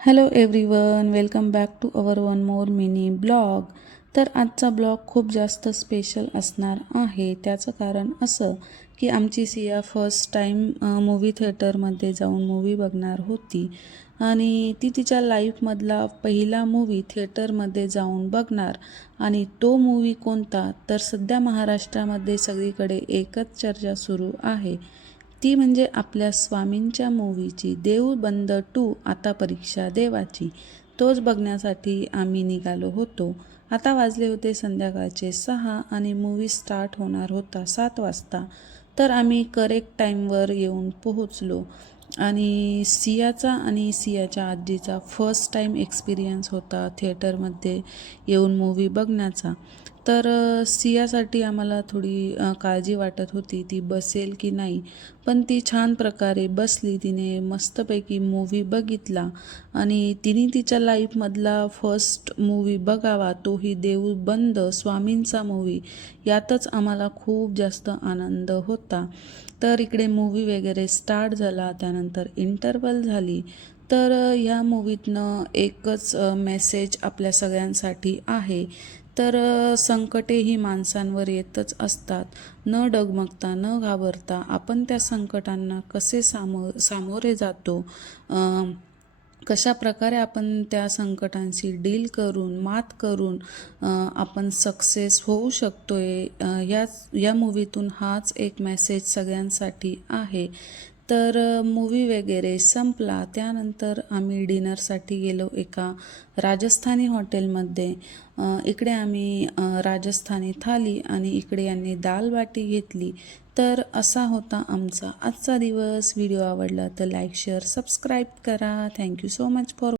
Hello everyone, welcome back to our one more mini blog. तर आजचा blog खूप जास्त स्पेशल असणार आहे. त्याचं कारण असं की आमची सिया फर्स्ट टाईम मूवी थिएटरमध्ये जाऊन मूवी बघणार होती आणि ती तिच्या लाईफमधला पहिला मूवी थिएटरमध्ये जाऊन बघणार. आणि तो मूवी कोणता, तर सध्या महाराष्ट्रामध्ये सगळीकडे एकच चर्चा सुरू आहे, ती म्हणजे आपल्या स्वामींच्या मूवीची देऊळ बंद 2 आता परीक्षा देवाची. तोच बघण्यासाठी आम्ही निघालो होतो. आता वाजले होते संध्याकाळचे 6 आणि मूवी स्टार्ट होणार होता 7 वाजता. तर आम्ही करेक्ट टाईमवर येऊन पोहोचलो आणि सियाचा आणि सियाच्या आजीचा फर्स्ट टाईम एक्सपिरियन्स होता थिएटरमध्ये येऊन मूवी बघण्याचा. तर सियासाठी आम्हाला थोडी काळजी वाटत होती, ती बसेल की नाही. पण ती छान प्रकारे बसली. तिने मस्तपैकी मूवी बघितला आणि तिने तिच्या लाईफमधला फर्स्ट मूवी बघावा, तोही देऊळ बंद स्वामींचा मूवी. यातच आम्हाला खूप जास्त आनंद होता. तर इकडे मूवी वगैरे स्टार्ट झाला, त्यानंतर इंटरवल झाली. तर ह्या मूवीतनं एकच मेसेज आपल्या सगळ्यांसाठी आहे. तर संकटे ही माणसांवर येतच असतात. न डगमगता न घाबरता आपण त्या संकटांना कसे सामोरे जातो, कशा प्रकारे आपण त्या संकटांशी डील करून मात करून आपण सक्सेस होऊ शकतोय, या मूवीतून हाच एक मेसेज सगळ्यांसाठी आहे. तर मूवी वगैरे संपला. त्यानंतर आम्ही डिनरसाठी गेलो एका राजस्थानी हॉटेलमध्ये. इकडे आम्ही राजस्थानी थाली आणि इकडे यांनी दाल बाटी घेतली. तर असा होता आमचा आजचा दिवस. व्हिडिओ आवडला तर लाईक शेअर सबस्क्राईब करा. Thank you so much for